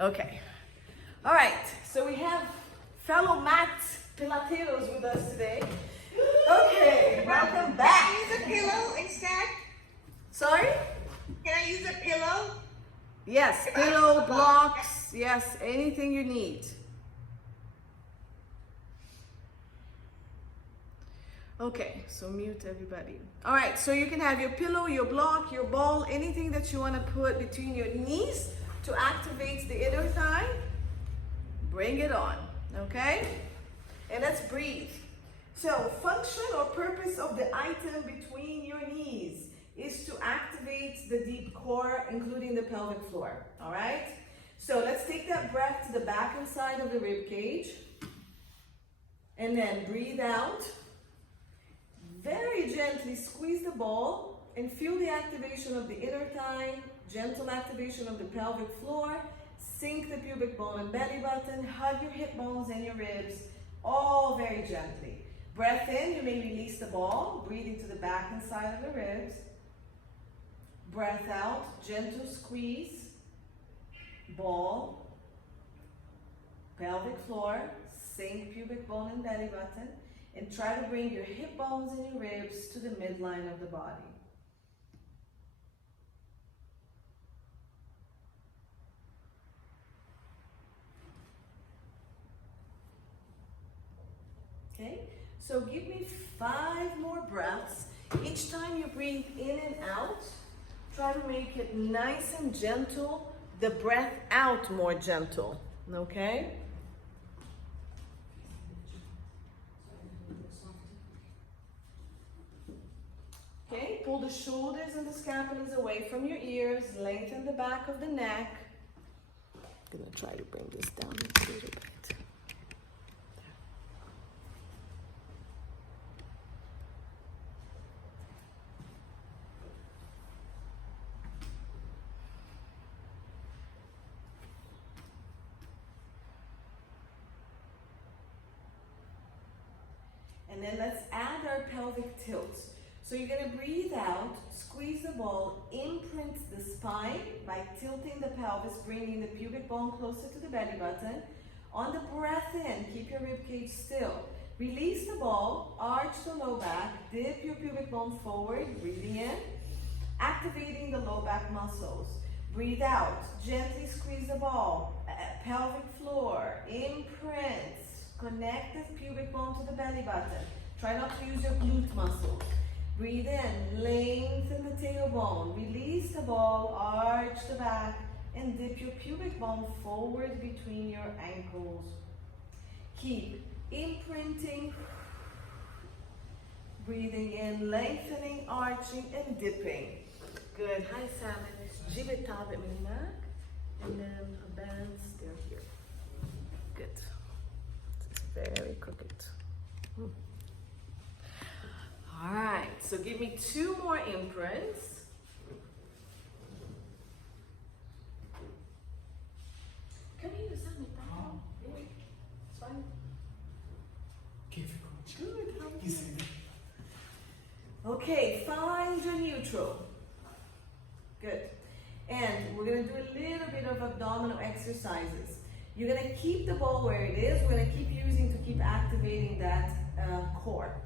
Okay. All right. So we have fellow mat pilateros with us today. Okay. Welcome back. Can I use a pillow instead? Sorry? Can I use a pillow? Yes. Pillow, blocks. Yes. Anything you need. Okay, so mute everybody. All right, so you can have your pillow, your block, your ball, anything that you want to put between your knees to activate the inner thigh. Bring it on, okay? And let's breathe. So, function or purpose of the item between your knees is to activate the deep core, including the pelvic floor, all right? So let's take that breath to the back and side of the rib cage. And then breathe out. Very gently squeeze the ball and feel the activation of the inner thigh, gentle activation of the pelvic floor, sink the pubic bone and belly button, hug your hip bones and your ribs, all very gently. Breath in, you may release the ball, breathing to the back and side of the ribs. Breath out, gentle squeeze, ball, pelvic floor, sink pubic bone and belly button. And try to bring your hip bones and your ribs to the midline of the body. Okay, so give me 5 more breaths. Each time you breathe in and out, try to make it nice and gentle. The breath out more gentle, okay? Okay, pull the shoulders and the scapulas away from your ears, lengthen the back of the neck. I'm gonna try to bring this down a little bit. And then let's add our pelvic tilts. So you're going to breathe out, squeeze the ball, imprint the spine by tilting the pelvis, bringing the pubic bone closer to the belly button. On the breath in, keep your rib cage still. Release the ball, arch the low back, dip your pubic bone forward, breathing in, activating the low back muscles. Breathe out, gently squeeze the ball, pelvic floor, imprint, connect the pubic bone to the belly button. Try not to use your glute muscles. Breathe in, lengthen the tailbone, release the ball, arch the back, and dip your pubic bone forward between your ankles. Keep imprinting, breathing in, lengthening, arching, and dipping. Good. Hi, Salmon. Jibitabe minak, and then a bend still here. Good. This is very crooked. All right, so give me 2 more imprints. Come here, Sammy. It's fine. Good. How are you? Okay, find your neutral. Good. And we're going to do a little bit of abdominal exercises. You're going to keep the ball where it is. We're going to keep using to keep activating that core.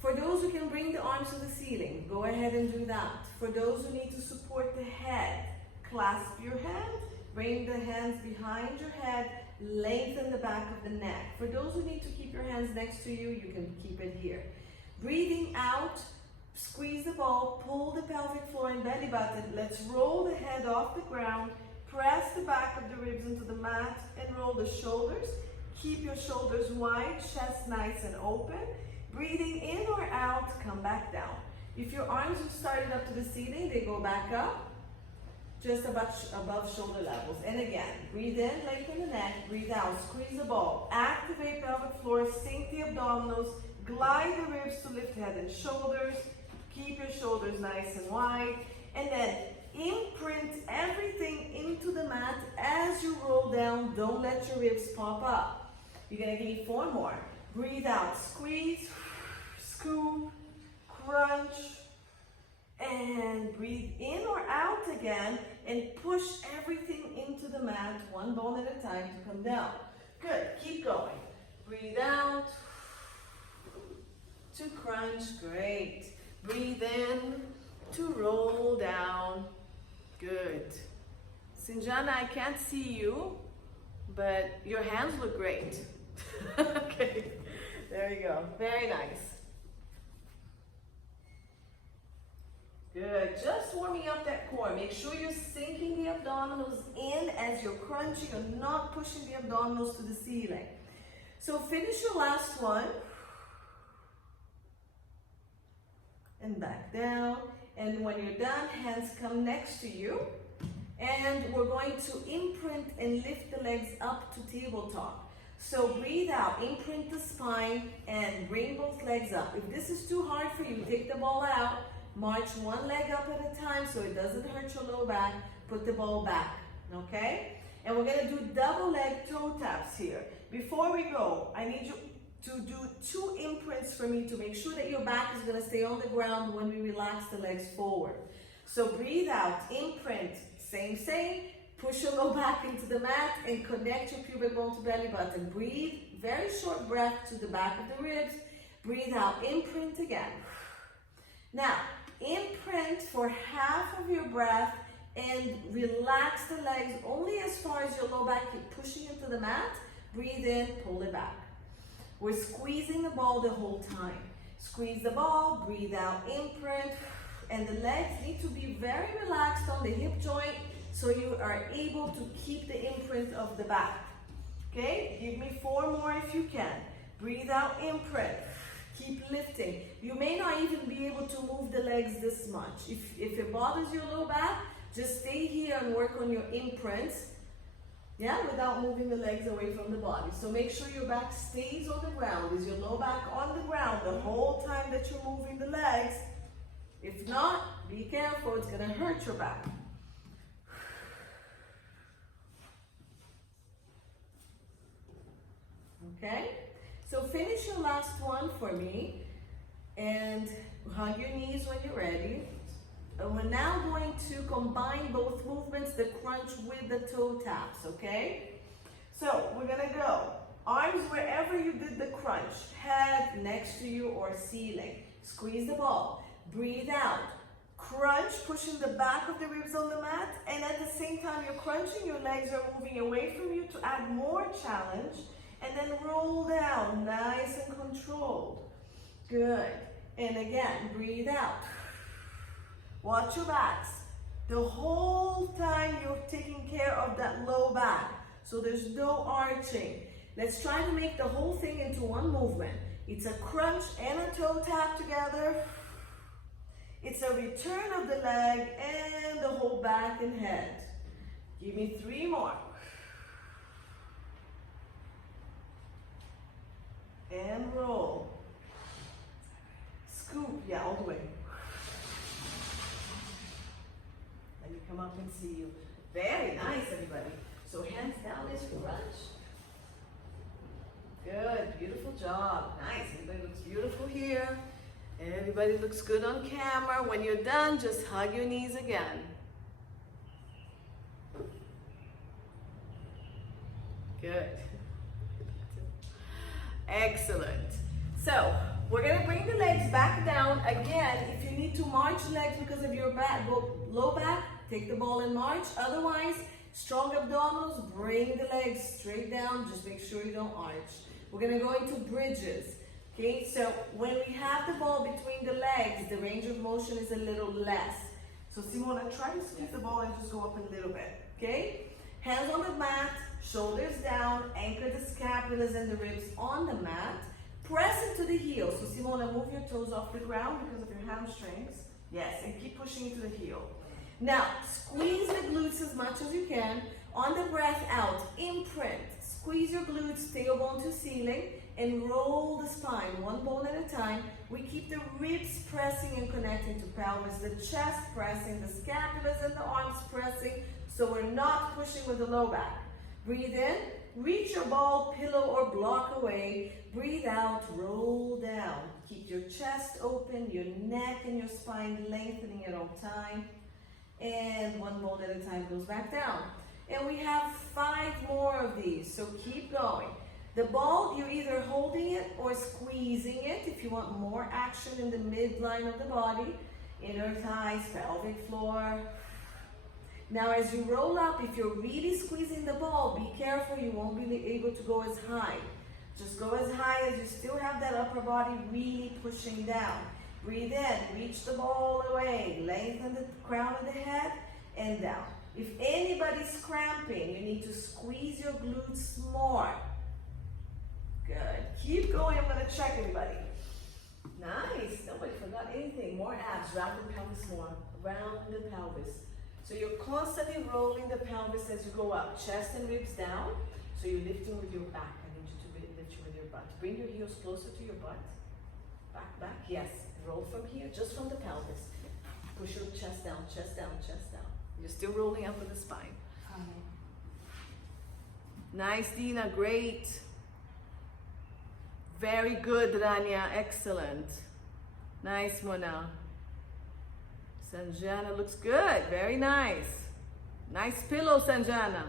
For those who can bring the arms to the ceiling, go ahead and do that. For those who need to support the head, clasp your hand, bring the hands behind your head, lengthen the back of the neck. For those who need to keep your hands next to you, you can keep it here. Breathing out, squeeze the ball, pull the pelvic floor and belly button. Let's roll the head off the ground, press the back of the ribs into the mat and roll the shoulders. Keep your shoulders wide, chest nice and open. Breathing in or out, come back down. If your arms have started up to the ceiling, they go back up, just above shoulder levels. And again, breathe in, lengthen the neck, breathe out, squeeze the ball. Activate pelvic floor, sink the abdominals, glide the ribs to lift head and shoulders. Keep your shoulders nice and wide. And then imprint everything into the mat as you roll down. Don't let your ribs pop up. You're gonna give me 4 more. Breathe out, squeeze, scoop, crunch, And breathe in or out again and push everything into the mat, one bone at a time to come down. Good, keep going. Breathe out to crunch, great. Breathe in to roll down, good. Sinjana, I can't see you, but your hands look great. Okay, there you go, very nice. Good, just warming up that core. Make sure you're sinking the abdominals in as you're crunching. You're not pushing the abdominals to the ceiling. So finish your last one. And back down. And when you're done, hands come next to you. And we're going to imprint and lift the legs up to tabletop. So breathe out, imprint the spine, and bring both legs up. If this is too hard for you, take the ball out. March one leg up at a time so it doesn't hurt your low back. Put the ball back, okay? And we're gonna do double leg toe taps here. Before we go, I need you to do 2 imprints for me to make sure that your back is gonna stay on the ground when we relax the legs forward. So breathe out, imprint, same, push your low back into the mat and connect your pubic bone to belly button. Breathe, very short breath to the back of the ribs. Breathe out, imprint again. Now, imprint for half of your breath and relax the legs only as far as your low back. Keep pushing into the mat. Breathe in, pull it back. We're squeezing the ball the whole time. Squeeze the ball, breathe out, imprint, and the legs need to be very relaxed on the hip joint so you are able to keep the imprint of the back. Okay, give me 4 more if you can. Breathe out, imprint. Keep lifting. You may not even be able to move the legs this much. If it bothers your low back, just stay here and work on your imprints, yeah, without moving the legs away from the body. So make sure your back stays on the ground. Is your low back on the ground the whole time that you're moving the legs? If not, be careful, it's gonna hurt your back. Okay? So finish your last one for me and hug your knees when you're ready. And we're now going to combine both movements, the crunch with the toe taps, okay? So we're gonna go. Arms wherever you did the crunch. Head next to you or ceiling. Squeeze the ball. Breathe out. Crunch, pushing the back of the ribs on the mat. And at the same time you're crunching, your legs are moving away from you to add more challenge. And then roll down, nice and controlled. Good. And again, breathe out. Watch your backs. The whole time you're taking care of that low back. So there's no arching. Let's try to make the whole thing into one movement. It's a crunch and a toe tap together. It's a return of the leg and the whole back and head. Give me 3 more. And roll. Scoop, yeah, all the way. Let me come up and see you. Very nice, everybody. So hands down as you crunch. Good, beautiful job. Nice, everybody looks beautiful here. Everybody looks good on camera. When you're done, just hug your knees again. Good. Excellent. So we're gonna bring the legs back down again. If you need to march legs because of your back, low back, take the ball and march. Otherwise, strong abdominals, bring the legs straight down. Just make sure you don't arch. We're gonna go into bridges. Okay, so when we have the ball between the legs, the range of motion is a little less. So Simona, try to squeeze the ball and just go up a little bit. Okay, hands on the mat. Shoulders down, anchor the scapulas and the ribs on the mat. Press into the heels. So Simona, move your toes off the ground because of your hamstrings. Yes, and keep pushing into the heel. Now, squeeze the glutes as much as you can. On the breath out, imprint. Squeeze your glutes, tailbone to ceiling, and roll the spine, one bone at a time. We keep the ribs pressing and connecting to pelvis, the chest pressing, the scapulas and the arms pressing, so we're not pushing with the low back. Breathe in, reach your ball, pillow, or block away. Breathe out, roll down. Keep your chest open, your neck and your spine lengthening at all time. And one ball at a time goes back down. And we have 5 more of these, so keep going. The ball, you're either holding it or squeezing it if you want more action in the midline of the body. Inner thighs, pelvic floor. Now as you roll up, if you're really squeezing the ball, be careful, you won't be able to go as high. Just go as high as you still have that upper body really pushing down. Breathe in, reach the ball away, lengthen the crown of the head, and down. If anybody's cramping, you need to squeeze your glutes more. Good. Keep going. I'm going to check everybody. Nice. Nobody forgot anything. More abs. Round the pelvis more. Round the pelvis. So you're constantly rolling the pelvis as you go up. Chest and ribs down. So you're lifting with your back. I need you to lift with your butt. Bring your heels closer to your butt. Back, back. Yes. Roll from here, just from the pelvis. Push your chest down, chest down, chest down. You're still rolling up with the spine. Nice, Dina. Great. Very good, Rania. Excellent. Nice, Mona. Sanjana looks good. Very nice. Nice pillow, Sanjana.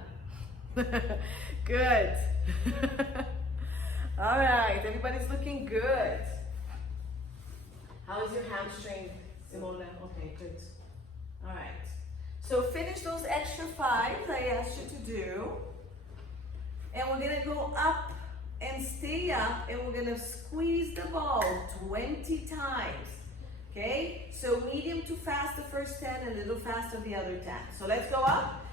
Good. All right. Everybody's looking good. How is your hamstring, Simona? Okay, good. All right. So finish those extra 5 I asked you to do. And we're going to go up and stay up, and we're going to squeeze the ball 20 times. Okay? So medium to fast the first 10, a little faster the other 10. So let's go up.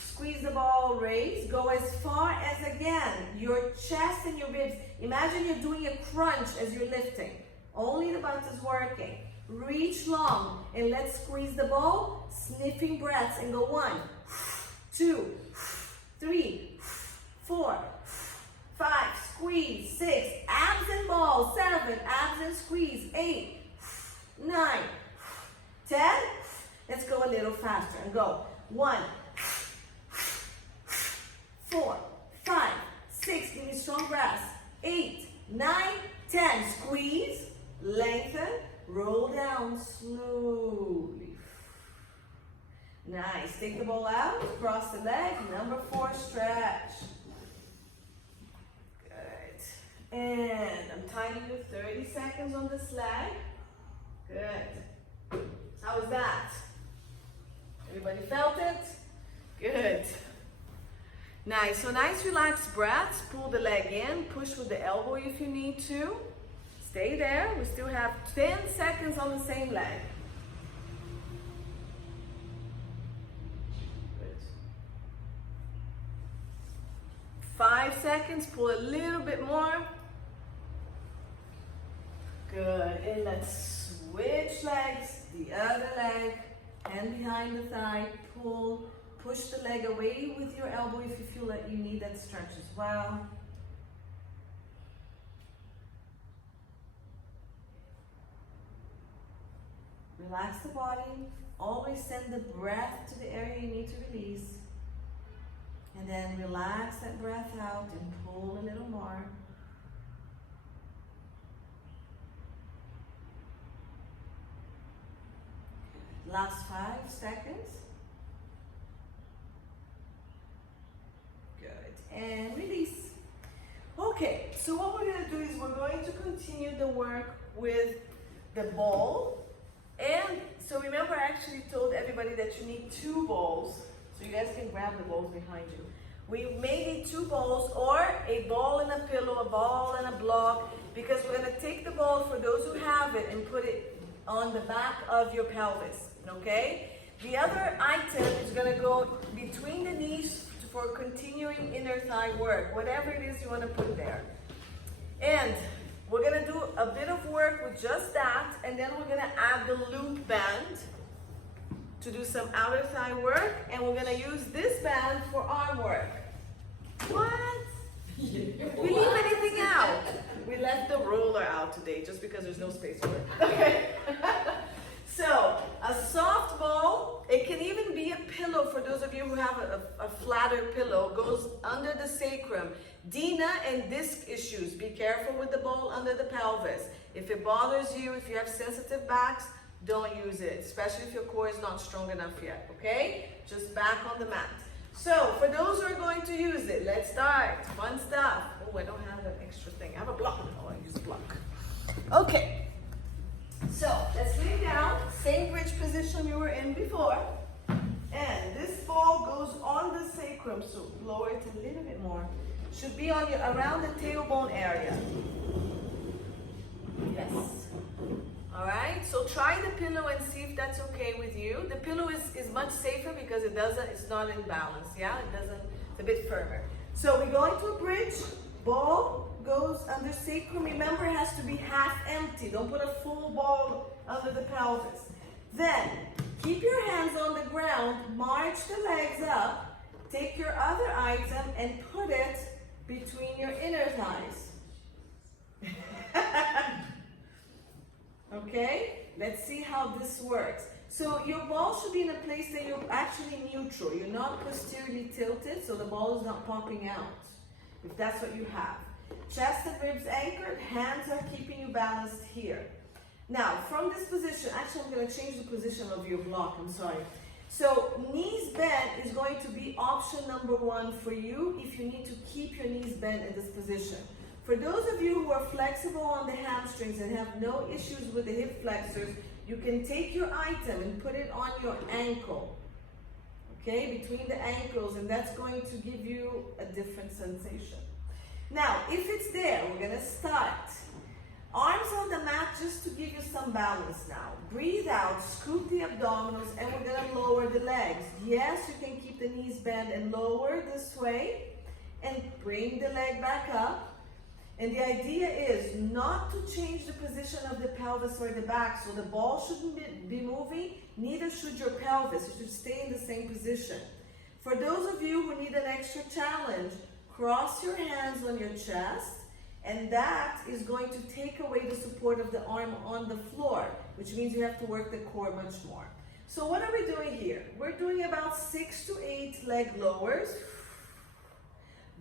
Squeeze the ball, raise. Go as far as, again, your chest and your ribs. Imagine you're doing a crunch as you're lifting. Only the butt is working. Reach long, and let's squeeze the ball, sniffing breaths, and go 1, 2, 3, 4, 5, squeeze, 6, abs and ball, 7, abs and squeeze, 8, 9, 10. Let's go a little faster and go 1, 4, 5, 6, give me strong breaths, 8, 9, 10, squeeze, lengthen, roll down slowly. Nice. Take the ball out, cross the leg. Number 4, stretch. Good. And I'm timing you 30 seconds on this leg. Good. How was that? Everybody felt it? Good. Nice. So nice relaxed breaths. Pull the leg in. Push with the elbow if you need to. Stay there. We still have 10 seconds on the same leg. Good. 5 seconds. Pull a little bit more. Good. And let's switch legs. The other leg. Hand behind the thigh. Pull. Push the leg away with your elbow if you feel that you need that stretch as well. Relax the body. Always send the breath to the area you need to release. And then relax that breath out and pull a little more. Last 5 seconds. Good. And release. Okay, so what we're going to do is we're going to continue the work with the ball. And so remember, I actually told everybody that you need 2 balls, so you guys can grab the balls behind you. We may need 2 balls, or a ball and a pillow, a ball and a block, because we're going to take the ball, for those who have it, and put it on the back of your pelvis, okay? The other item is going to go between the knees for continuing inner thigh work, whatever it is you want to put there. And we're going to do a bit of work with just that, and then we're going to add the loop band to do some outer thigh work, and we're going to use this band for arm work. What? We leave anything out? We left the roller out today just because there's no space for it. Okay. So, a soft ball, it can even be a pillow for those of you who have a flatter pillow, goes under the sacrum. Dina and disc issues, be careful with the ball under the pelvis. If it bothers you, if you have sensitive backs, don't use it, especially if your core is not strong enough yet, okay? Just back on the mat. So, for those who are going to use it, let's start. Fun stuff. Oh, I don't have an extra thing. I have a block. Oh, I use a block. Okay. So, let's lay down. Same bridge position you were in before. And this ball goes on the sacrum, so lower it a little bit more. Should be on your, around the tailbone area. Yes. All right, so try the pillow and see if that's okay with you. The pillow is much safer because it's not in balance, yeah? It's a bit firmer. So we go into a bridge, ball goes under sacrum. Remember, it has to be half empty. Don't put a full ball under the pelvis. Then, keep your hands on the ground, march the legs up, take your other item and put it between your inner thighs. Okay, let's see how this works. So your ball should be in a place that you're actually neutral. You're not posteriorly tilted, so the ball is not popping out, if that's what you have. Chest and ribs anchored, hands are keeping you balanced here. Now, from this position, actually I'm going to change the position of your block, I'm sorry. So knees bent is going to be option number 1 for you if you need to keep your knees bent in this position. For those of you who are flexible on the hamstrings and have no issues with the hip flexors, you can take your item and put it on your ankle, okay, between the ankles, and that's going to give you a different sensation. Now, if it's there, we're going to start. Arms on the mat just to give you some balance now. Breathe out, scoop the abdominals, and we're going to lower the legs. Yes, you can keep the knees bent and lower this way, and bring the leg back up. And the idea is not to change the position of the pelvis or the back, so the ball shouldn't be moving, neither should your pelvis. You should stay in the same position. For those of you who need an extra challenge, cross your hands on your chest, and that is going to take away the support of the arm on the floor, which means you have to work the core much more. So what are we doing here? We're doing about 6 to 8 leg lowers,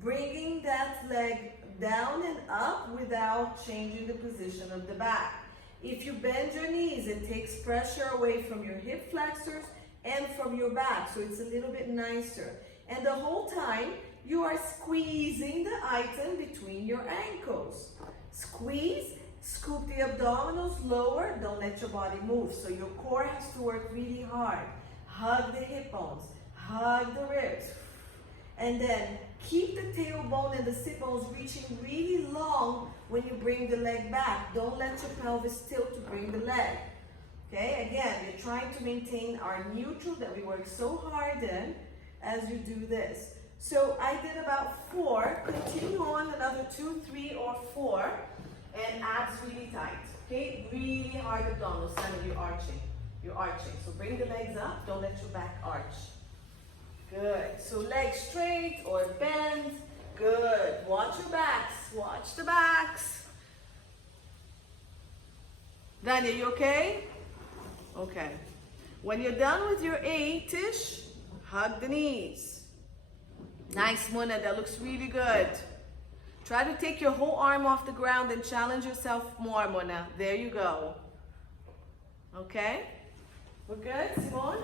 bringing that leg down and up without changing the position of the back. If you bend your knees, it takes pressure away from your hip flexors and from your back, so it's a little bit nicer. And the whole time, you are squeezing the item between your ankles. Squeeze, scoop the abdominals lower, don't let your body move. So your core has to work really hard. Hug the hip bones, hug the ribs. And then keep the tailbone and the sit bones reaching really long when you bring the leg back. Don't let your pelvis tilt to bring the leg. Okay, again, you're trying to maintain our neutral that we work so hard in as you do this. So I did about 4. Continue on another 2, 3, or 4, and abs really tight. Okay, really hard abdominals. Stand you're arching. You're arching. So bring the legs up. Don't let your back arch. Good. So legs straight or bend. Good. Watch your backs. Watch the backs. Danya, you okay? Okay. When you're done with your 8-ish, hug the knees. Nice, Mona. That looks really good. Try to take your whole arm off the ground and challenge yourself more, Mona. There you go. Okay? We're good, Simone?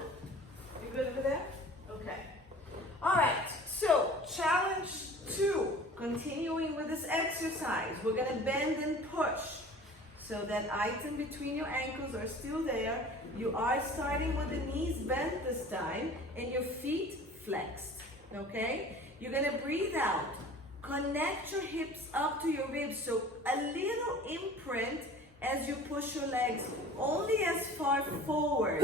You good over there? Okay. All right. So, challenge 2. Continuing with this exercise. We're going to bend and push. So that item between your ankles are still there. You are starting with the knees bent this time and your feet flexed. Okay? You're going to breathe out. Connect your hips up to your ribs. So a little imprint as you push your legs only as far forward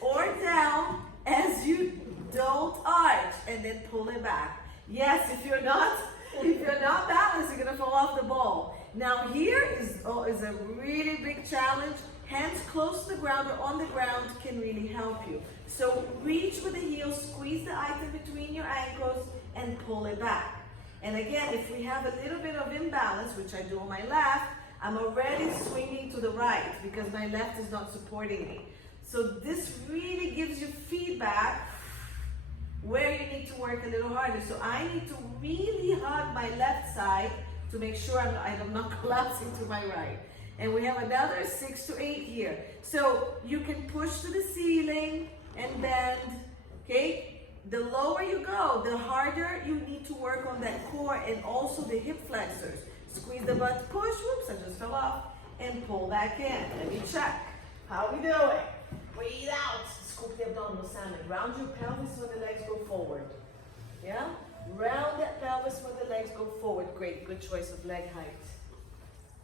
or down as you don't arch, and then pull it back. Yes, if you're not balanced, you're going to fall off the ball. Now here is a really big challenge. Hands close to the ground or on the ground can really help you. So reach with the heels, squeeze the item between your ankles, and pull it back. And again, if we have a little bit of imbalance, which I do on my left, I'm already swinging to the right because my left is not supporting me. So this really gives you feedback where you need to work a little harder. So I need to really hug my left side to make sure I'm not collapsing to my right. And we have another 6 to 8 here. So you can push to the ceiling and bend, okay? The lower you go, the harder you need to work on that core and also the hip flexors. Squeeze the butt, push, whoops, I just fell off, and pull back in. Let me check. How we doing? Breathe out. Scoop the abdominal salmon. Round your pelvis when the legs go forward. Yeah? Round that pelvis when the legs go forward. Great, good choice of leg height.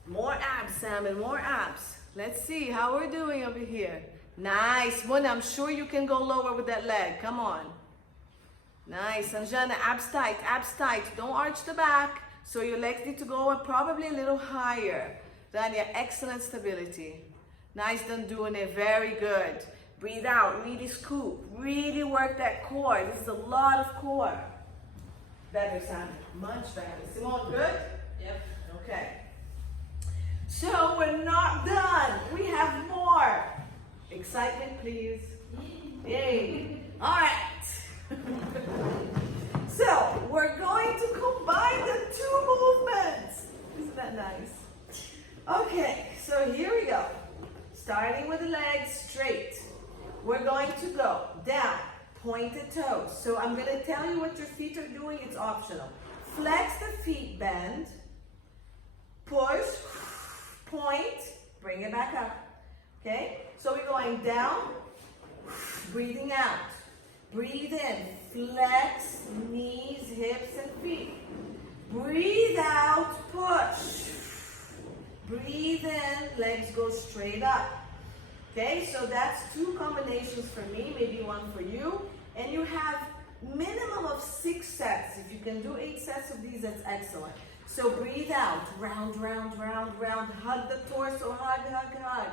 More abs, salmon, more abs. Let's see how we're doing over here. Nice. Mona, I'm sure you can go lower with that leg. Come on. Nice. Anjana, abs tight, abs tight. Don't arch the back. So your legs need to go up probably a little higher. Rania, excellent stability. Nice done doing it. Very good. Breathe out. Really scoop. Really work that core. This is a lot of core. Better, Simon. Much better. Simone, good? Yep. Okay. So we're not done. We have more. Excitement, please. Yay. All right. So we're going to combine the two movements. Isn't that nice? Okay, so here we go. Starting with the legs straight. We're going to go down, pointed toes. So I'm going to tell you what your feet are doing. It's optional. Flex the feet, bend, push, point, bring it back up. Okay? So we're going down, breathing out. Breathe in, flex knees, hips, and feet. Breathe out, push. Breathe in, legs go straight up. Okay, so that's 2 combinations for me, maybe 1 for you. And you have minimum of 6 sets. If you can do 8 sets of these, that's excellent. So breathe out, round, round, round, round. Hug the torso, hug, hug, hug.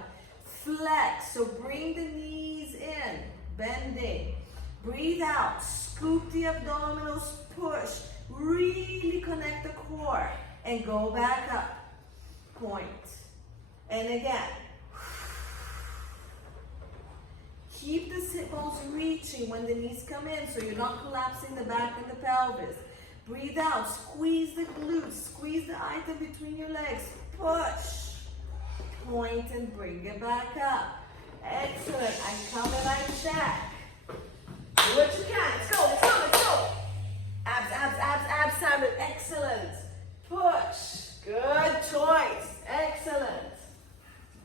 Flex, so bring the knees in, bending. Breathe out, scoop the abdominals, push. Really connect the core and go back up. Point. And again. Keep the sit bones reaching when the knees come in so you're not collapsing the back and the pelvis. Breathe out, squeeze the glutes, squeeze the item between your legs. Push. Point and bring it back up. Excellent. I come and I check. Do what you can. Let's go, let's go, let's go. Abs, abs, abs, abs, Simon. Excellent. Push. Good choice. Excellent.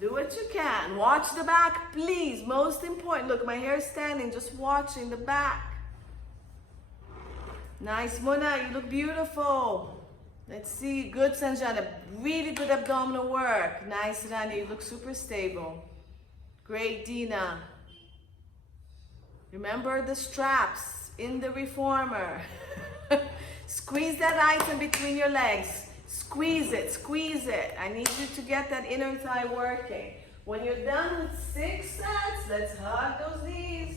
Do what you can. Watch the back, please. Most important. Look, my hair is standing. Just watching the back. Nice, Mona. You look beautiful. Let's see. Good, Sanjana. Really good abdominal work. Nice, Rani. You look super stable. Great, Dina. Remember the straps in the reformer. Squeeze that item between your legs. Squeeze it, squeeze it. I need you to get that inner thigh working. When you're done with 6 sets, let's hug those knees.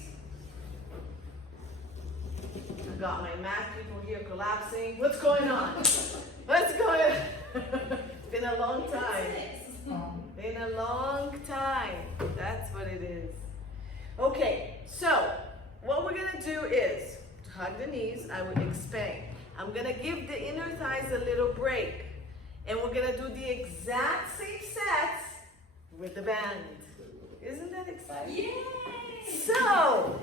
I've got my math people here collapsing. What's going on? What's going on? Been a long time. Been a long time. That's what it is. Okay, so what we're gonna do is to hug the knees. I will explain. I'm gonna give the inner thighs a little break, and we're gonna do the exact same sets with the band. Isn't that exciting? Yay! So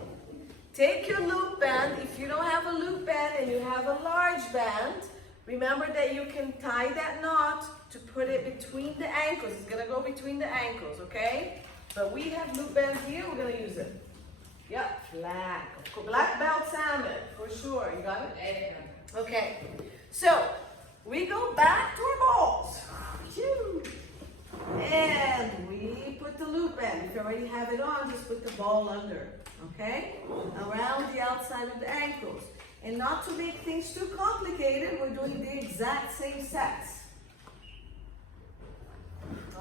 take your loop band. If you don't have a loop band and you have a large band, remember that you can tie that knot to put it between the ankles. It's gonna go between the ankles, okay? But we have loop bands here, we're gonna use it. Yep, black belt salmon, for sure. You got it? Okay, so we go back to our balls. And we put the loop in. If you already have it on, just put the ball under, okay? Around the outside of the ankles. And not to make things too complicated, we're doing the exact same sets.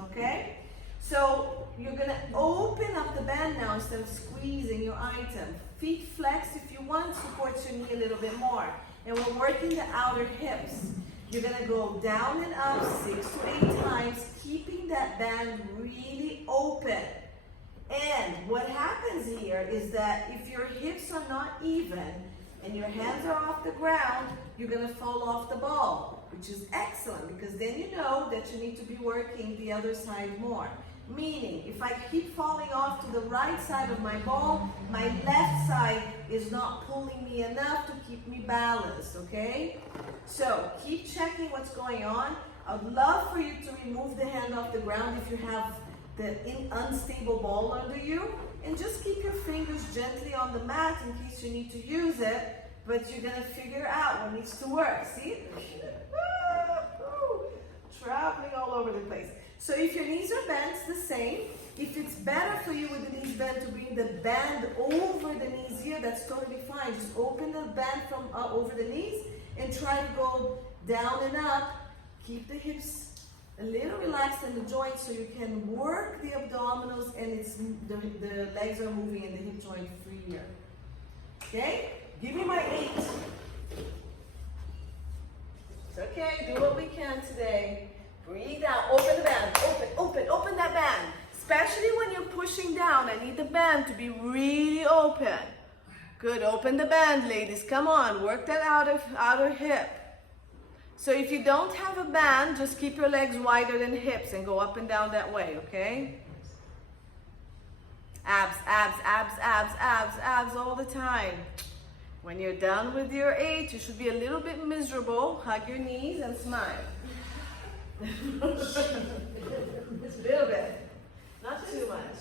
Okay? So you're gonna open up the band now instead of squeezing your item. Feet flex if you want, support your knee a little bit more. And we're working the outer hips. You're gonna go down and up 6 to 8 times, keeping that band really open. And what happens here is that if your hips are not even, and your hands are off the ground, you're gonna fall off the ball, which is excellent because then you know that you need to be working the other side more. Meaning, if I keep falling off to the right side of my ball, my left side is not pulling me enough to keep me balanced, okay? So, keep checking what's going on. I'd love for you to remove the hand off the ground if you have the unstable ball under you, and just keep your fingers gently on the mat in case you need to use it, but you're gonna figure out what needs to work, see? Traveling all over the place. So if your knees are bent, it's the same. If it's better for you with the knees bent to bring the band over the knees here, that's totally fine. Just open the band from over the knees and try to go down and up. Keep the hips a little relaxed in the joints so you can work the abdominals and the legs are moving and the hip joint freer. Okay? Give me my 8. It's okay, do what we can today. Breathe out, open the band, open that band. Especially when you're pushing down, I need the band to be really open. Good, open the band, ladies, come on, work that outer hip. So if you don't have a band, just keep your legs wider than hips and go up and down that way, okay? Abs, abs, abs, abs, abs, abs all the time. When you're done with your 8, you should be a little bit miserable. Hug your knees and smile. Just a little bit, not too much.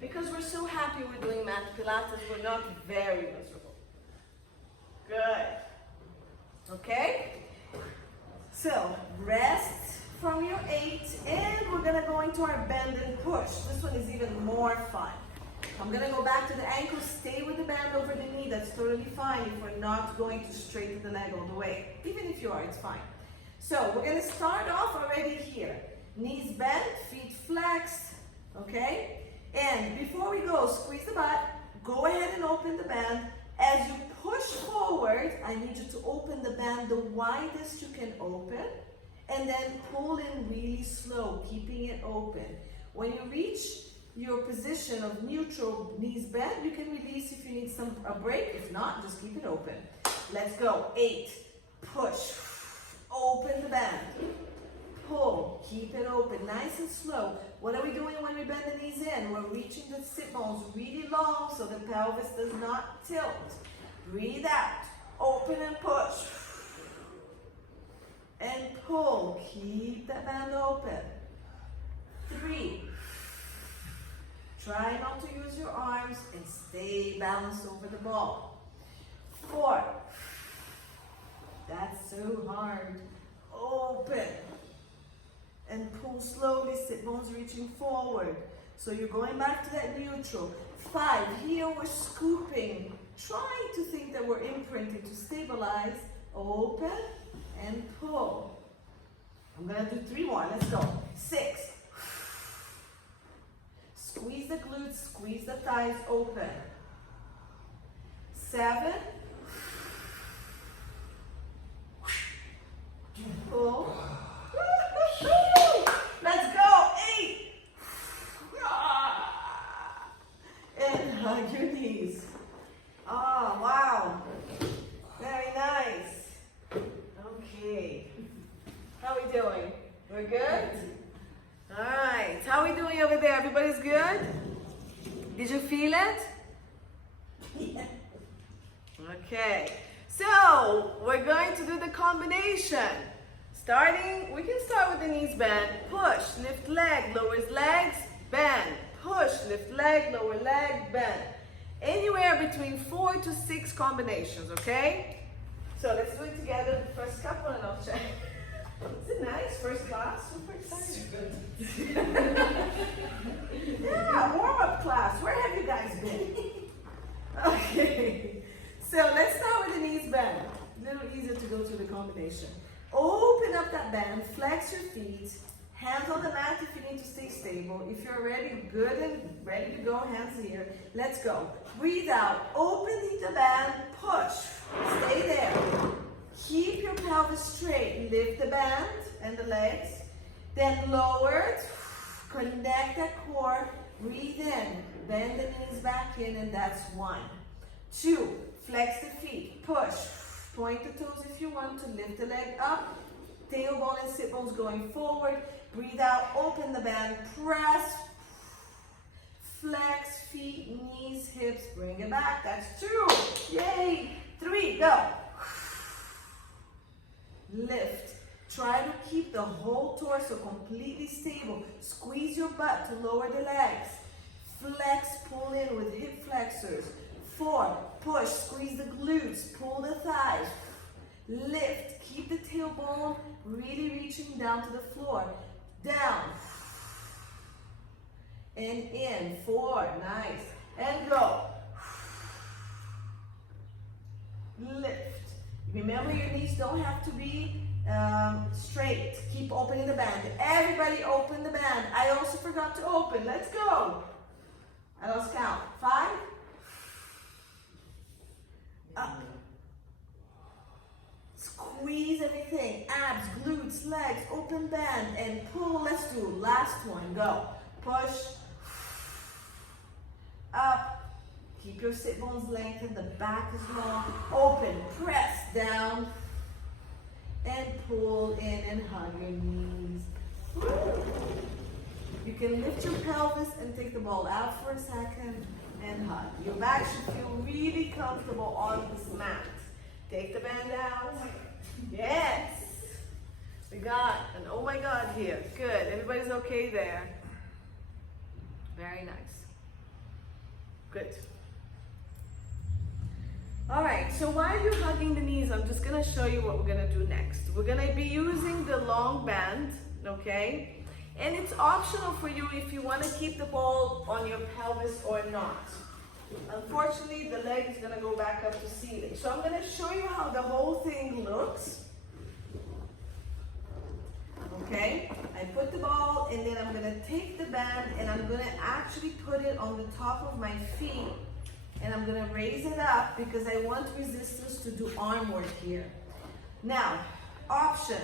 Because we're so happy we're doing mat Pilates, we're not very miserable. Good. Okay? So, rest from your 8, and we're gonna go into our bend and push. This one is even more fun. I'm gonna go back to the ankle, stay with the band over the knee, that's totally fine if we're not going to straighten the leg all the way. Even if you are, it's fine. So, we're gonna start off already here. Knees bent, feet flexed, okay? And before we go, squeeze the butt, go ahead and open the band. As you push forward, I need you to open the band the widest you can open, and then pull in really slow, keeping it open. When you reach your position of neutral, knees bent, you can release if you need a break. If not, just keep it open. Let's go. 8, push, open the band, pull, keep it open, nice and slow. What are we doing when we bend the knees in? We're reaching the sit bones really long so the pelvis does not tilt. Breathe out, open and push, and pull, keep that band open. 3, try not to use your arms and stay balanced over the ball. 4, that's so hard, open. And pull slowly, sit bones reaching forward. So you're going back to that neutral. 5, here we're scooping, trying to think that we're imprinting to stabilize. Open and pull. I'm gonna do 3 more, let's go. 6, squeeze the glutes, squeeze the thighs open. 7, pull. Let's go. 8. And hug your knees. Oh, wow. Very nice. Okay. How are we doing? We're good? All right. How are we doing over there? Everybody's good? Did you feel it? Yeah. Okay. So, we're going to do the combination. We can start with the knees bent, push, lift leg, lowers legs, bend, push, lift leg, lower leg, bend. Anywhere between 4 to 6 combinations, okay? So let's do it together, the first couple, and I'll check. Is it nice? First class? Super excited. Yeah, warm-up class. Where have you guys been? Okay. So let's start with the knees bent. A little easier to go through the combination. Open up that band, flex your feet, hands on the mat if you need to stay stable. If you're already good and ready to go, hands here. Let's go. Breathe out, open the band, push, stay there. Keep your pelvis straight, lift the band and the legs, then lower it, connect that core, breathe in, bend the knees back in, and that's 1. 2, Flex the feet, push. Point the toes if you want to, lift the leg up. Tailbone and sit bones going forward. Breathe out, open the band, press. Flex, feet, knees, hips, bring it back. That's 2. Yay. 3, go. Lift. Try to keep the whole torso completely stable. Squeeze your butt to lower the legs. Flex, pull in with hip flexors. 4, push, squeeze the glutes, pull the thighs. Lift, keep the tailbone really reaching down to the floor. Down. And in. 4, nice. And go. Lift. Remember, your knees don't have to be straight. Keep opening the band. Everybody open the band. I also forgot to open. Let's go. I lost count. 5. Up. Squeeze everything. Abs, glutes, legs, open band, and pull. Let's do last one. Go. Push. Up. Keep your sit bones lengthened. The back is long. Open. Press down. And pull in and hug your knees. You can lift your pelvis and take the ball out for a second and hug. Your back should feel really comfortable on this mat. Take the band out. Yes. We got an oh my God here. Good. Everybody's okay there. Very nice. Good. All right, so while you're hugging the knees, I'm just gonna show you what we're gonna do next. We're gonna be using the long band, okay? And it's optional for you if you wanna keep the ball on your pelvis or not. Unfortunately, the leg is gonna go back up to ceiling. So I'm gonna show you how the whole thing looks. Okay, I put the ball and then I'm gonna take the band and I'm gonna actually put it on the top of my feet. And I'm gonna raise it up because I want resistance to do arm work here. Now, option,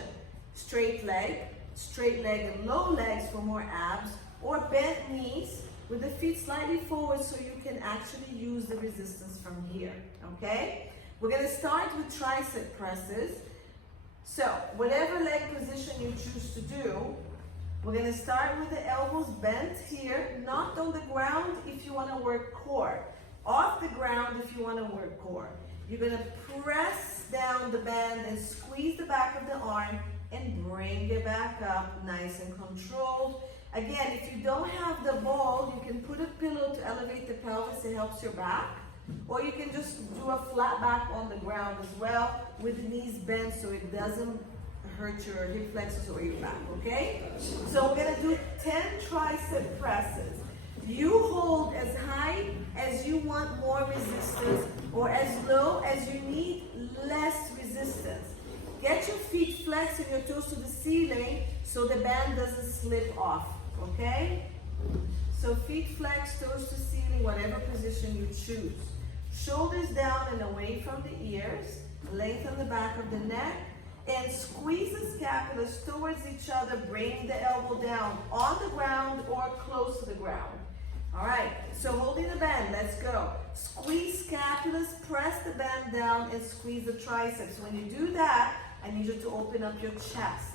straight leg and low legs for more abs, or bent knees with the feet slightly forward so you can actually use the resistance from here, okay? We're gonna start with tricep presses. So, whatever leg position you choose to do, we're gonna start with the elbows bent here, not on the ground if you wanna work core. Off the ground if you want to work core. You're going to press down the band and squeeze the back of the arm and bring it back up nice and controlled. Again, if you don't have the ball, you can put a pillow to elevate the pelvis. It helps your back. Or you can just do a flat back on the ground as well with the knees bent so it doesn't hurt your hip flexors or your back, okay? So we're going to do 10 tricep presses. You hold as high as you want more resistance or as low as you need less resistance. Get your feet flexed and your toes to the ceiling so the band doesn't slip off, okay? So feet flexed, toes to ceiling, whatever position you choose. Shoulders down and away from the ears. Lengthen the back of the neck and squeeze the scapulas towards each other, bringing the elbow down on the ground or close to the ground. All right, so holding the band, let's go. Squeeze scapulas, press the band down and squeeze the triceps. When you do that, I need you to open up your chest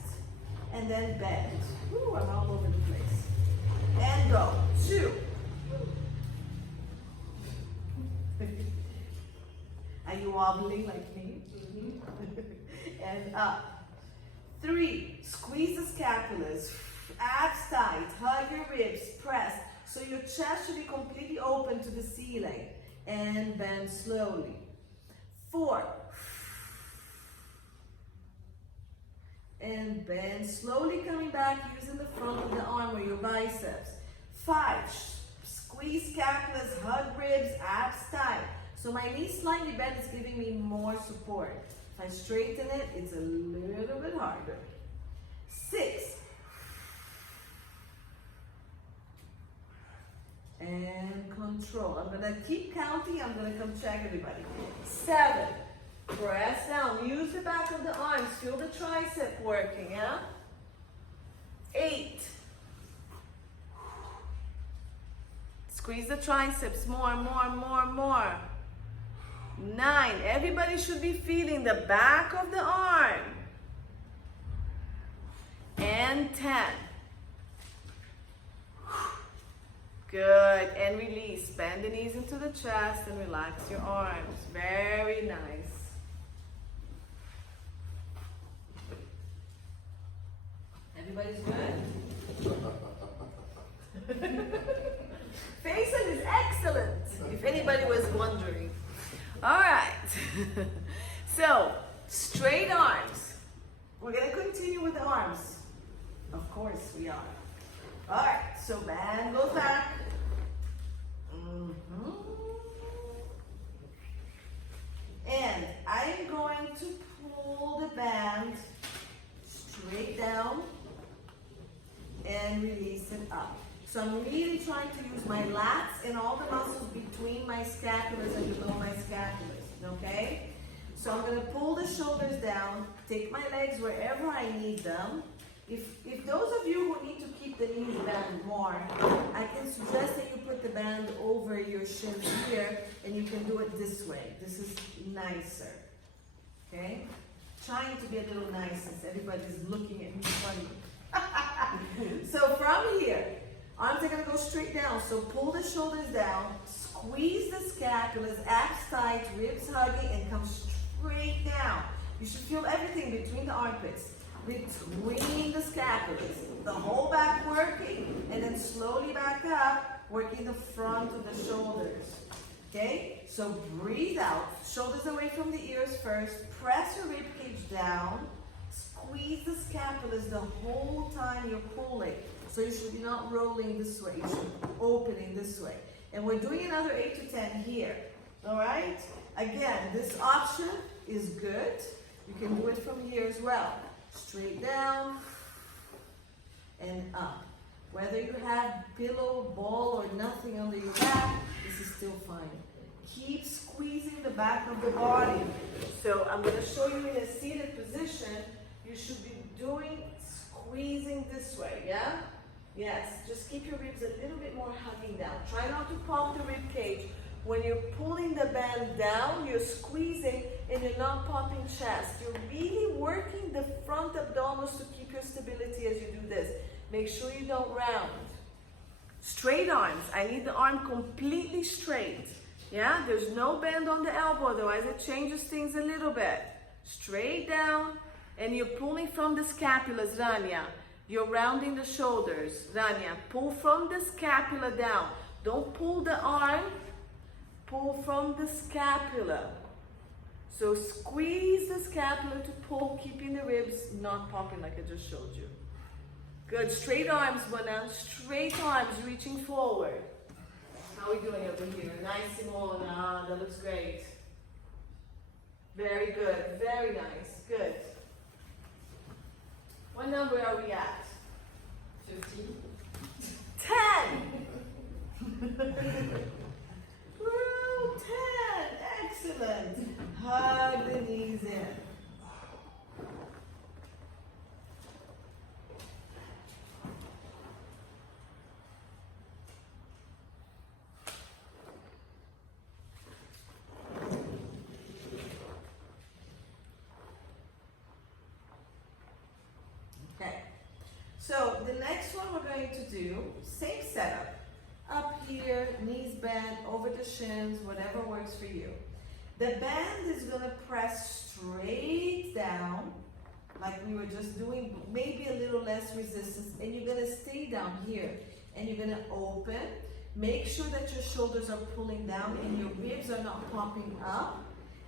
and then bend. Ooh, I'm all over the place. And go. 2. Are you wobbling like me? And up. 3, squeeze the scapulas. Abs tight, hug your ribs, press. So your chest should be completely open to the ceiling. And bend slowly. 4. And bend slowly, coming back using the front of the arm or your biceps. 5. Squeeze scapulas, hug ribs, abs tight. So my knee slightly bent is giving me more support. If I straighten it, it's a little bit harder. 6. And control. I'm gonna keep counting. I'm gonna come check everybody. 7. Press down. Use the back of the arms. Feel the tricep working, yeah? 8. Squeeze the triceps more, more, more, more. 9. Everybody should be feeling the back of the arm. And 10. Good. And release. Bend the knees into the chest and relax your arms. Very nice. Everybody's good? Faisal is excellent, if anybody was wondering. All right. So, straight arms. We're going to continue with the arms. Of course we are. All right. So, band goes back. And I'm going to pull the band straight down and release it up. So I'm really trying to use my lats and all the muscles between my scapulas and below my scapulas, okay? So I'm gonna pull the shoulders down, take my legs wherever I need them. If those of you who need to keep the knees bent more, I can suggest that you put the band over your shins here and you can do it this way. This is nicer, okay? Trying to be a little nice since everybody's looking at me funny. So from here, arms are going to go straight down. So pull the shoulders down, squeeze the scapulas, abs tight, ribs hugging, and come straight down. You should feel everything between the armpits, between the scapulas, the whole back working, and then slowly back up, working the front of the shoulders. Okay? So breathe out, shoulders away from the ears first, press your rib cage down, squeeze the scapulas the whole time you're pulling. So you should be not rolling this way, you should be opening this way. And we're doing another 8 to 10 here. All right? Again, this option is good. You can do it from here as well. Straight down and up. Whether you have pillow, ball, or nothing under your back, this is still fine. Keep squeezing the back of the body. So I'm going to show you in a seated position. You should be doing squeezing this way, yeah? Yes, just keep your ribs a little bit more hugging down. Try not to pop the rib cage. When you're pulling the band down, you're squeezing and you're not popping chest. You're really working the front abdominals to keep your stability as you do this. Make sure you don't round. Straight arms. I need the arm completely straight. Yeah, there's no bend on the elbow, otherwise it changes things a little bit. Straight down, and you're pulling from the scapulas, Rania. You're rounding the shoulders, Rania. Pull from the scapula down. Don't pull the arm, pull from the scapula. So squeeze the scapula to pull, keeping the ribs not popping like I just showed you. Good, straight arms, Mona. Straight arms, reaching forward. How are we doing over here? Nice, Simona. That looks great. Very good. Very nice. Good. What number are we at? 15. 10. Woo, 10. Excellent. Hug the knees in. So the next one we're going to do, same setup. Up here, knees bent, over the shins, whatever works for you. The band is going to press straight down, like we were just doing, maybe a little less resistance, and you're going to stay down here. And you're going to open. Make sure that your shoulders are pulling down and your ribs are not popping up.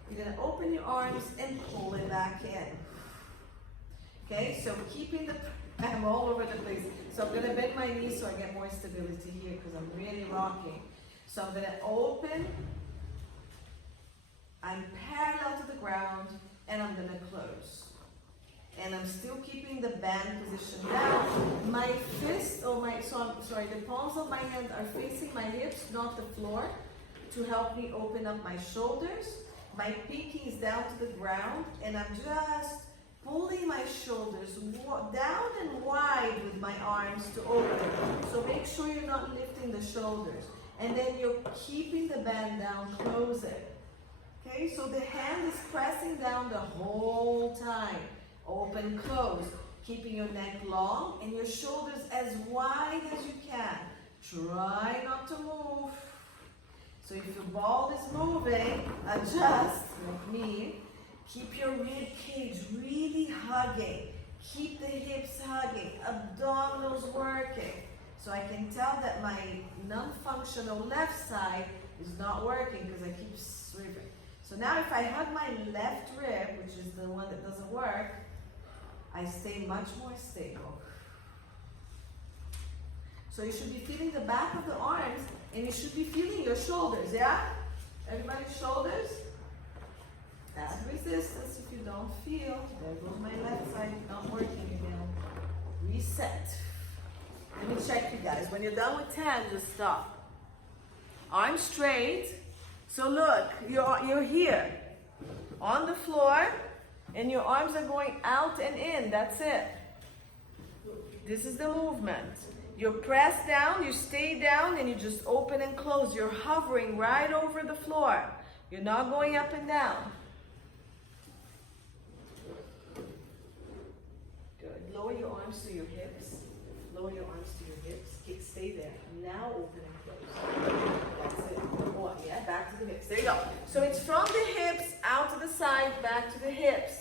You're going to open your arms and pull it back in. Okay, so keeping the, I'm all over the place. So I'm gonna bend my knees so I get more stability here because I'm really rocking. So I'm gonna open, I'm parallel to the ground, and I'm gonna close. And I'm still keeping the band position down. My fist, the palms of my hand are facing my hips, not the floor, to help me open up my shoulders. My pinky is down to the ground, and I'm just pulling my shoulders down and wide with my arms to open. So make sure you're not lifting the shoulders. And then you're keeping the band down, close it. Okay, so the hand is pressing down the whole time. Open, close, keeping your neck long and your shoulders as wide as you can. Try not to move. So if your ball is moving, adjust, like me. Keep your rib cage really hugging. Keep the hips hugging, abdominals working. So I can tell that my non-functional left side is not working because I keep swiveling. So now if I hug my left rib, which is the one that doesn't work, I stay much more stable. So you should be feeling the back of the arms and you should be feeling your shoulders, yeah? Everybody's shoulders? Add resistance if you don't feel. There goes my left side not working again. Reset. Let me check you guys. When you're done with 10, just stop. Arms straight. So look, you're here on the floor and your arms are going out and in. That's it. This is the movement. You press down, you stay down, and you just open and close. You're hovering right over the floor. You're not going up and down. Good. Lower your arms to your hips. Lower your arms to your hips. Stay there. Now open and close. That's it. Oh, yeah, back to the hips. There you go. So it's from the hips out to the side, back to the hips.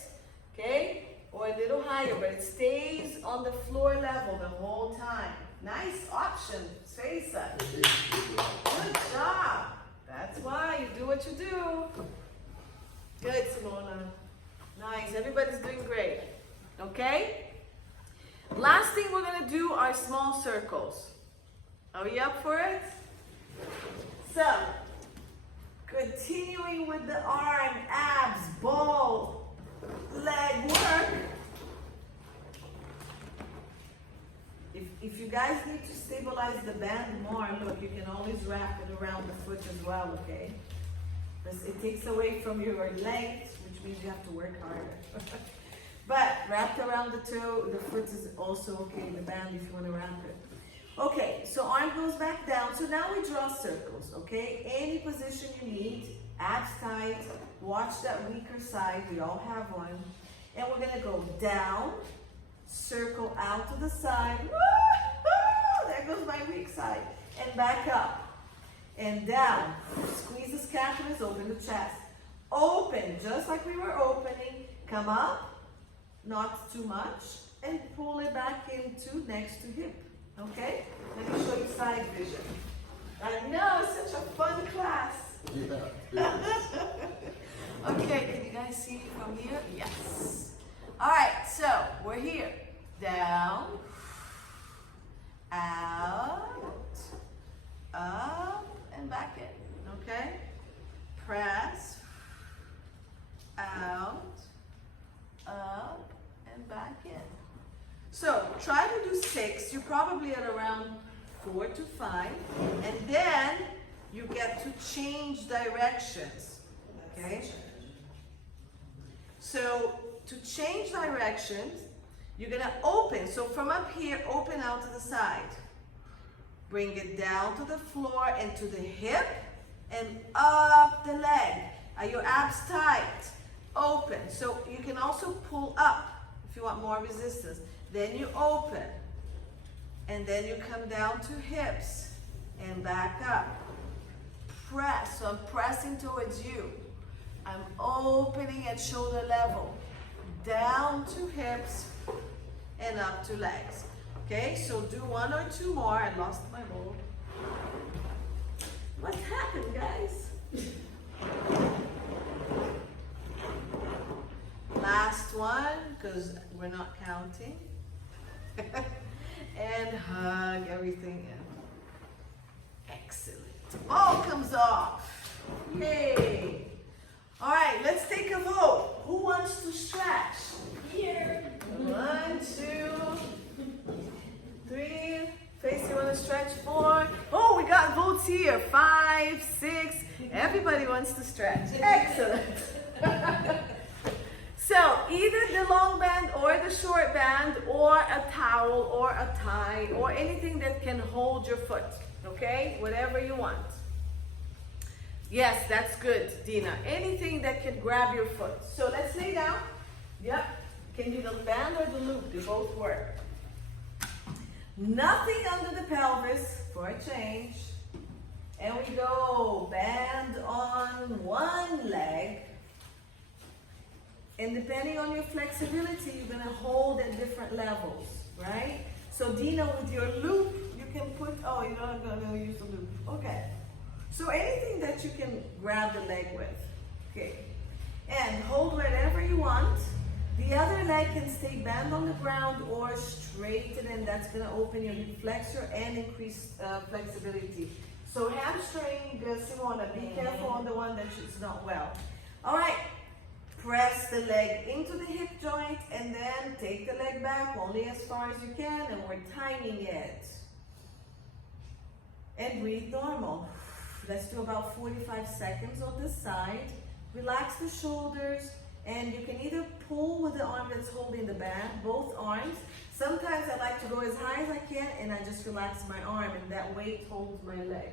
Okay? Or a little higher, but it stays on the floor level the whole time. Nice option, Svesa. Good job. That's why you do what you do. Good, Simona. Nice. Everybody's doing great. Okay? Last thing we're going to do are small circles. Are we up for it? So, continuing with the arm, abs, ball, leg work. If you guys need to stabilize the band more, look, you can always wrap it around the foot as well, okay? Because it takes away from your length, which means you have to work harder. But wrapped around the toe, the foot is also okay, the band if you want to wrap it. Okay, so arm goes back down. So now we draw circles, okay? Any position you need, abs tight, watch that weaker side, we all have one. And we're gonna go down, circle out to the side, woo-hoo! There goes my weak side, and back up, and down. Squeeze the scapulars, open the chest. Open, just like we were opening, come up, not too much, and pull it back into next to hip. Okay? Let me show you side vision. I know, it's such a fun class. Yeah. Okay, can you guys see me from here? Yes. All right, so we're here. Down, out, up, and back in. Okay? Press, out, up, and back in. So try to do 6. You're probably at around 4 to 5. And then you get to change directions. Okay? So to change directions, you're going to open. So from up here, open out to the side. Bring it down to the floor and to the hip and up the leg. Are your abs tight? Open. So you can also pull up if you want more resistance. Then you open. And then you come down to hips and back up. Press. So I'm pressing towards you. I'm opening at shoulder level. Down to hips and up to legs. Okay, so do 1 or 2 more. I lost my bowl. What happened, guys? Last one, because we're not counting. And hug everything in. Excellent. All comes off. Yay. All right, let's take a vote. Who wants to stretch? Here. 1, 2, 3. Face, you want to stretch? 4. Oh, we got votes here. 5, 6. Everybody wants to stretch. Excellent. So either the long band or the short band or a towel or a tie or anything that can hold your foot. Okay? Whatever you want. Yes, that's good, Dina. Anything that can grab your foot. So let's lay down. Yep. Can do the band or the loop. They both work. Nothing under the pelvis for a change. And we go band on one leg. And depending on your flexibility, you're gonna hold at different levels, right? So Dina, with your loop, you can put, oh, you're not gonna use the loop. Okay. So anything that you can grab the leg with, okay? And hold wherever you want. The other leg can stay bent on the ground or straighten, and that's gonna open your hip flexor and increase flexibility. So hamstring, Simona, be careful on the one that is not well. All right, press the leg into the hip joint and then take the leg back only as far as you can, and we're timing it. And breathe normal. Let's do about 45 seconds on this side. Relax the shoulders, and you can either pull with the arm that's holding the band, both arms. Sometimes I like to go as high as I can and I just relax my arm, and that weight holds my leg.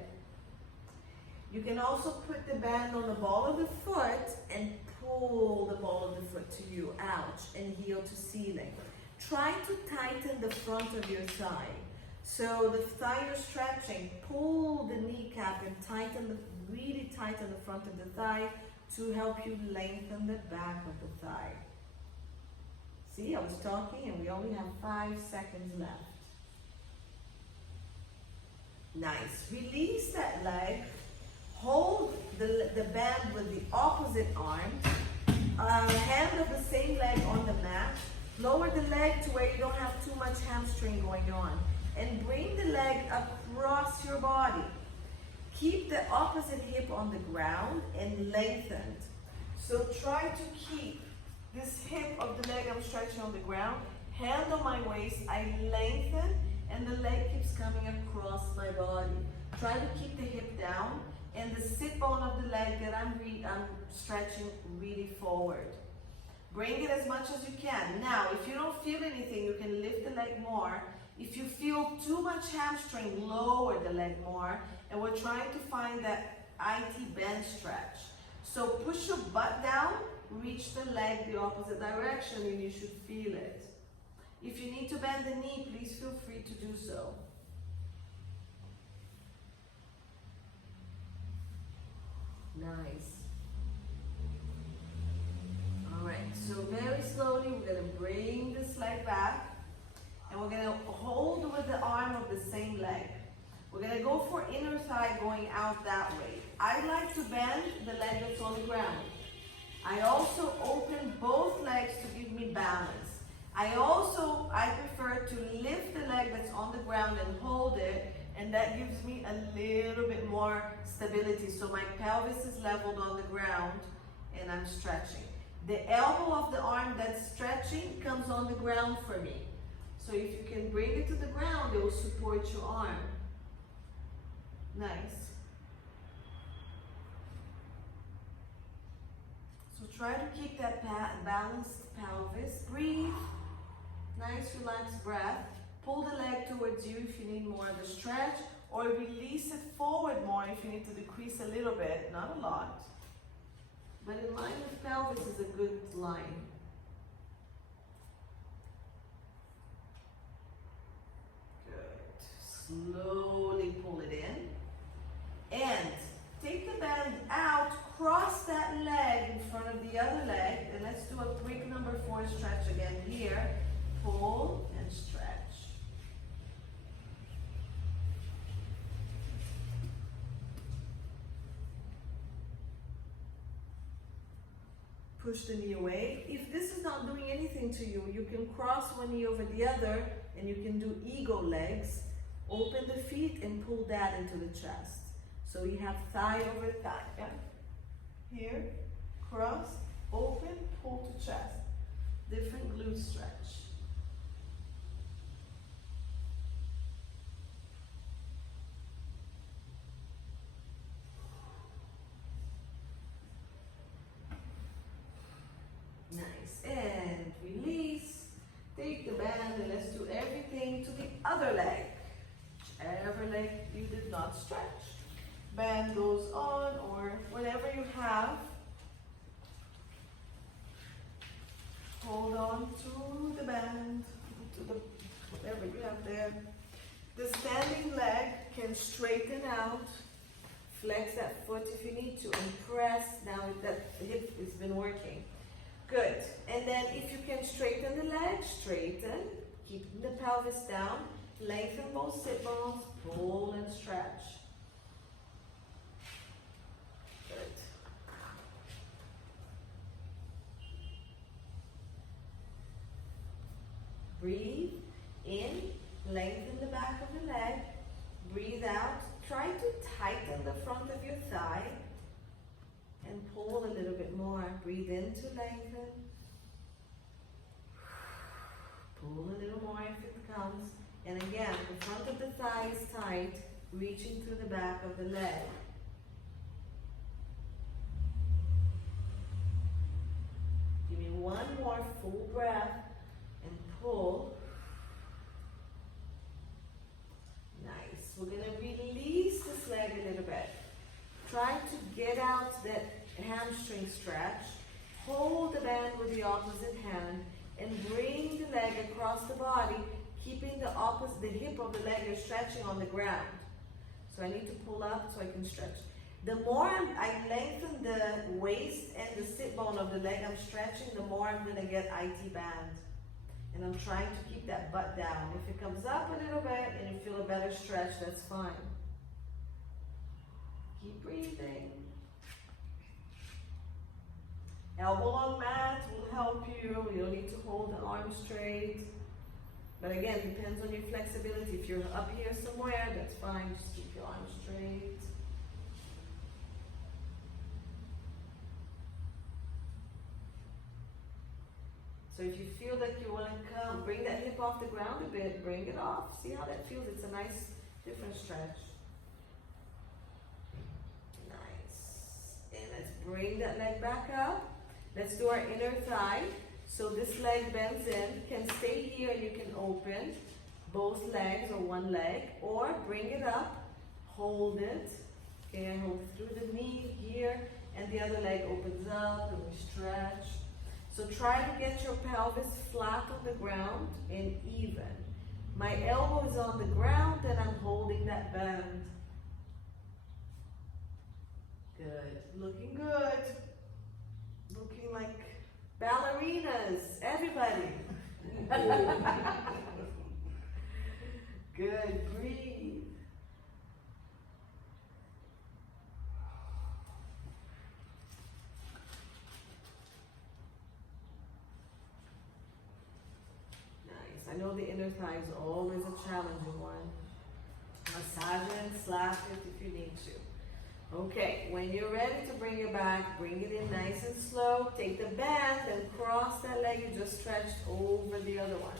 You can also put the band on the ball of the foot and pull the ball of the foot to you, ouch, and heel to ceiling. Try to tighten the front of your thigh. So the thigh you're stretching, pull the kneecap and really tighten the front of the thigh to help you lengthen the back of the thigh. See, I was talking and we only have 5 seconds left. Nice. Release that leg. Hold the band with the opposite arm. Hand of the same leg on the mat. Lower the leg to where you don't have too much hamstring going on. And bring the leg across your body. Keep the opposite hip on the ground and lengthened. So try to keep this hip of the leg I'm stretching on the ground, hand on my waist, I lengthen, and the leg keeps coming across my body. Try to keep the hip down and the sit bone of the leg that I'm stretching really forward. Bring it as much as you can. Now, if you don't feel anything, you can lift the leg more. If you feel too much hamstring, lower the leg more. And we're trying to find that IT bend stretch. So push your butt down, reach the leg the opposite direction, and you should feel it. If you need to bend the knee, please feel free to do so. Nice. All right, so very slowly, we're gonna bring this leg back. And we're gonna hold with the arm of the same leg. We're gonna go for inner thigh going out that way. I like to bend the leg that's on the ground. I also open both legs to give me balance. I prefer to lift the leg that's on the ground and hold it, and that gives me a little bit more stability. So my pelvis is leveled on the ground and I'm stretching. The elbow of the arm that's stretching comes on the ground for me. So if you can bring it to the ground, it will support your arm. Nice. So try to keep that balanced pelvis. Breathe. Nice, relaxed breath. Pull the leg towards you if you need more of a stretch, or release it forward more if you need to decrease a little bit, not a lot. But in line with pelvis is a good line. Slowly pull it in and take the band out, cross that leg in front of the other leg, and let's do a quick number 4 stretch again here. Pull and stretch. Push the knee away. If this is not doing anything to you, you can cross one knee over the other and you can do ego legs. Open the feet and pull that into the chest. So you have thigh over thigh. Yeah? Here, cross, open, pull to chest. Different glute stretch. Nice. And release. Take the band and let's do everything to the other leg. Whichever leg you did not stretch. band goes on or whatever you have. Hold on to the band, to the whatever you have there. The standing leg can straighten out. Flex that foot if you need to and press. Now that hip has been working. Good. And then if you can straighten the leg, straighten. Keep the pelvis down. Lengthen both sit bones. Pull and stretch. Good. Breathe in. Lengthen the back of the leg. Breathe out. Try to tighten the front of your thigh and pull a little bit more. Breathe in to lengthen. Pull a little more if it comes. And again, the front of the thigh is tight, reaching through the back of the leg. Give me one more full breath and pull. Nice. We're going to release this leg a little bit. Try to get out that hamstring stretch. Hold the band with the opposite hand and bring the leg across the body, keeping the hip of the leg you're stretching on the ground. So I need to pull up so I can stretch. The more I lengthen the waist and the sit bone of the leg I'm stretching, the more I'm going to get IT band. And I'm trying to keep that butt down. If it comes up a little bit and you feel a better stretch, that's fine. Keep breathing. Elbow on mat will help you. You don't need to hold the arm straight. But again, depends on your flexibility. If you're up here somewhere, that's fine. Just keep your arm straight. So if you feel like you want to come, bring that hip off the ground a bit, bring it off. See how that feels? It's a nice, different stretch. Nice. And let's bring that leg back up. Let's do our inner thigh. So this leg bends in. Can stay here, you can open both legs or one leg, or bring it up, hold it. Okay, I hold it through the knee here, and the other leg opens up and we stretch. So try to get your pelvis flat on the ground and even. My elbow is on the ground and I'm holding that band. Good. Looking good. Looking like ballerinas. Everybody. Good. Breathe. I know the inner thigh is always a challenging one. Massage it and slap it if you need to. Okay, when you're ready to bring it back, bring it in nice and slow. Take the band and cross that leg you just stretched over the other one.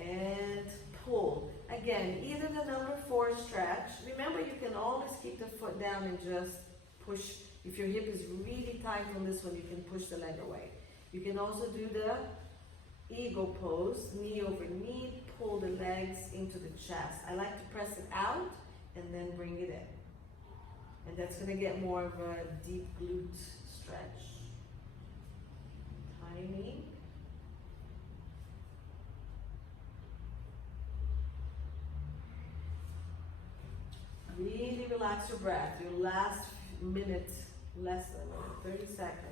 And pull. Again, either the number 4 stretch. Remember, you can always keep the foot down and just push. If your hip is really tight on this one, you can push the leg away. You can also do the eagle pose, knee over knee, pull the legs into the chest. I like to press it out and then bring it in. And that's going to get more of a deep glute stretch. Timing. Really relax your breath. Your last minute, less than 30 seconds.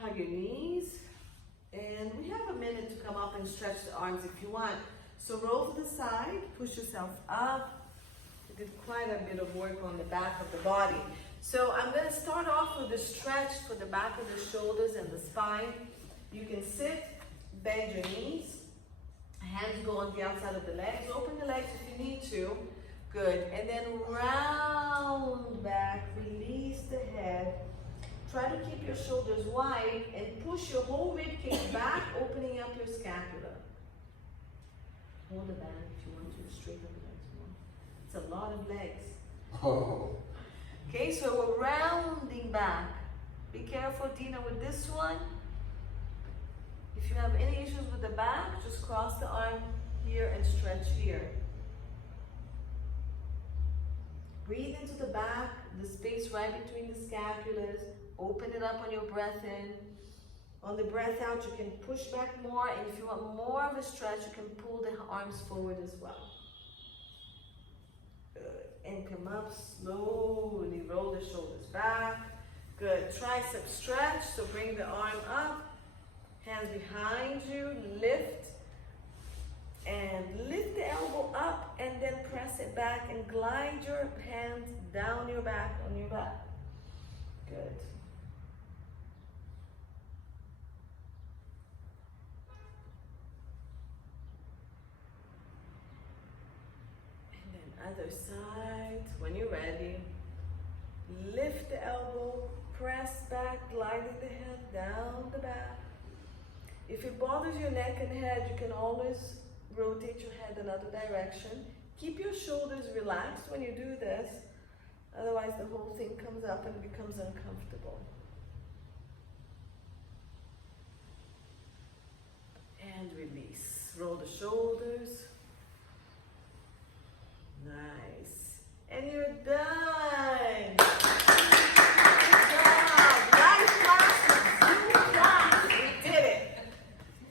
Hug your knees, and we have a minute to come up and stretch the arms if you want. So roll to the side, push yourself up. We did quite a bit of work on the back of the body. So I'm going to start off with a stretch for the back of the shoulders and the spine. You can sit, bend your knees, hands go on the outside of the legs. Open the legs if you need to. Good. And then round back, release the head. Try to keep your shoulders wide and push your whole rib cage back, opening up your scapula. Hold the band if you want to straighten the legs more. It's a lot of legs. Oh. Okay, so we're rounding back. Be careful, Dina, with this one. If you have any issues with the back, just cross the arm here and stretch here. Breathe into the back, the space right between the scapulars. Open it up on your breath in. On the breath out, you can push back more, and if you want more of a stretch, you can pull the arms forward as well. Good. And come up slowly, roll the shoulders back. Good. Tricep stretch, so bring the arm up, hands behind you, lift, and lift the elbow up, and then press it back and glide your hands down your back on your back. Good. And then other side, when you're ready, lift the elbow, press back, gliding the hand down the back. If it bothers your neck and head, you can always rotate your head another direction. Keep your shoulders relaxed when you do this, otherwise the whole thing comes up and becomes uncomfortable. And release. Roll the shoulders. Nice. And you're done. Good job. Nice practice. Good job. We did it.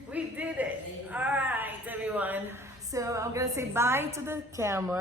We did it. All right, everyone. So I'm going to say bye to the camera.